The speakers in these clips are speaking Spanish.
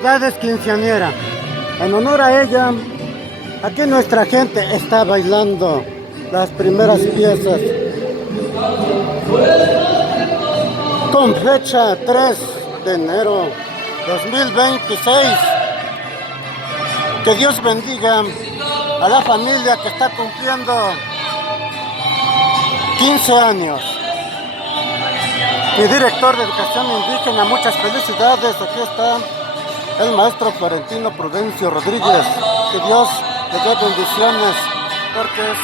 Felicidades quinceañera. En honor a ella, aquí nuestra gente está bailando las primeras piezas con fecha 3 de enero 2026. Que Dios bendiga a la familia que está cumpliendo 15 años. Mi director de educación indígena, muchas felicidades. Aquí está el maestro Florentino Prudencio Rodríguez. Que Dios le dé bendiciones porque es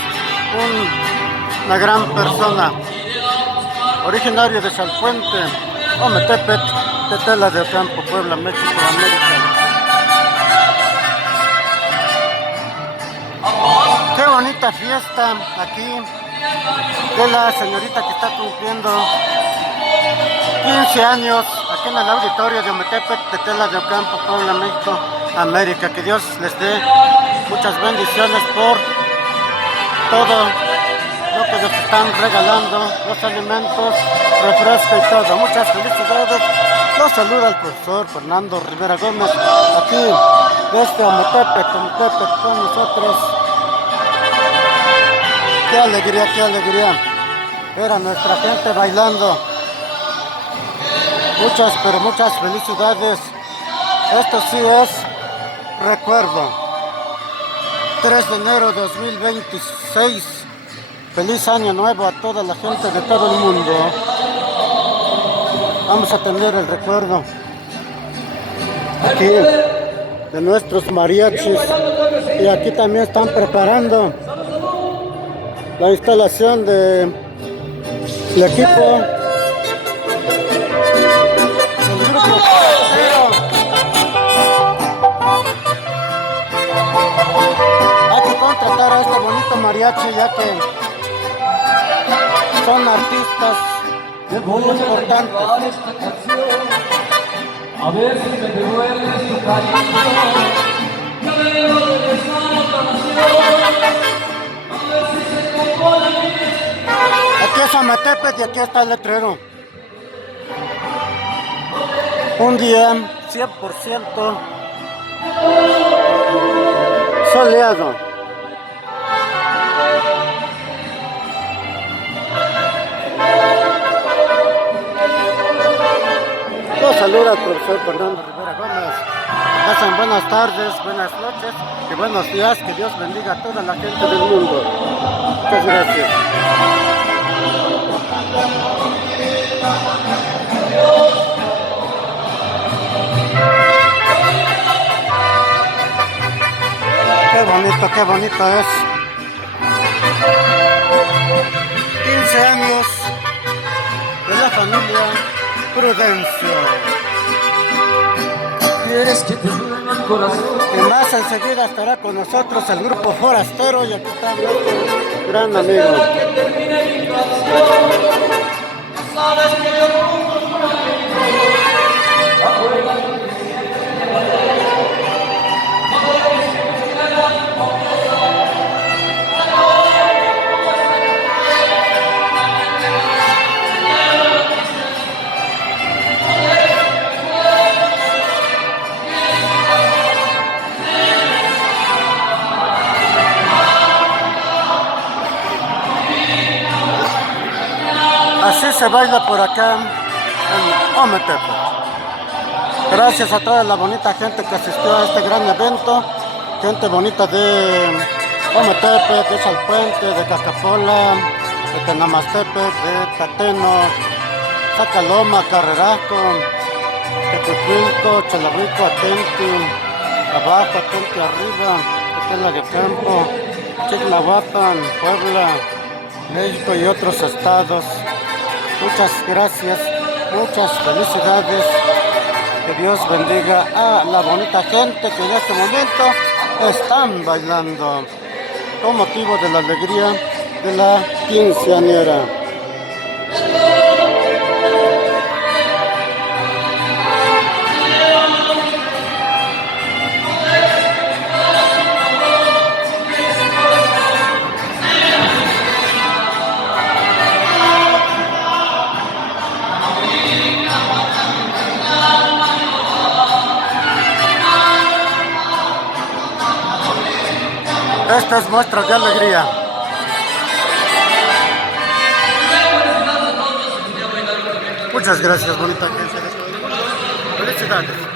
una gran persona. Originario de Salpuente, Ometepec, Tetela de Ocampo, Puebla, México, América. Qué bonita fiesta aquí de la señorita que está cumpliendo 15 años aquí en el auditorio de Ometepec, Tetela de Ocampo, Puebla, México, América. Que Dios les dé muchas bendiciones por todo lo que nos están regalando, los alimentos, refresco y todo. Muchas felicidades. Los saluda el profesor Fernando Rivera Gómez, aquí desde Ometepec con nosotros. Qué alegría ver a nuestra gente bailando. Muchas, pero muchas felicidades. Esto sí es recuerdo. 3 de enero 2026. Feliz año nuevo a toda la gente de todo el mundo. Vamos a tener el recuerdo aquí de nuestros mariachis. Y aquí también están preparando la instalación del equipo del grupo Forastero. Hay que contratar a este bonito mariachi ya que son artistas muy importantes. A ver si me devuelves tu cariño. Yo debo regresar a otra nación. A ver si se compone. Aquí es Ometepec y aquí está el letrero. Un día 100% soleado. Los saluda el profesor Fernando Rivera Gómez. Pasen buenas tardes, buenas noches y buenos días. Que Dios bendiga a toda la gente del mundo. Muchas gracias. Qué bonito es. 15 años de la familia Prudencio. ¿Quieres que te duela el corazón? Y más enseguida estará con nosotros el grupo Forastero y aquí está nuestro gran amigo. Sabes que yo nunca Así se baila por acá en Ometepec. Gracias a toda la bonita gente que asistió a este gran evento. Gente bonita de Ometepec, de Salpuente, de Cacapola, de Tenamastepec, de Tateno, Zacaloma, Carreraco, Tecuicuilco, Chalahuico, Atenti, abajo, Atenti arriba, Tetela de Campo, Chiglahuapan, Puebla, México y otros estados. Muchas gracias, muchas felicidades. Que Dios bendiga a la bonita gente que en este momento están bailando con motivo de la alegría de la quinceañera. Estas muestras de alegría. Muchas gracias, bonita gente. Felicidades.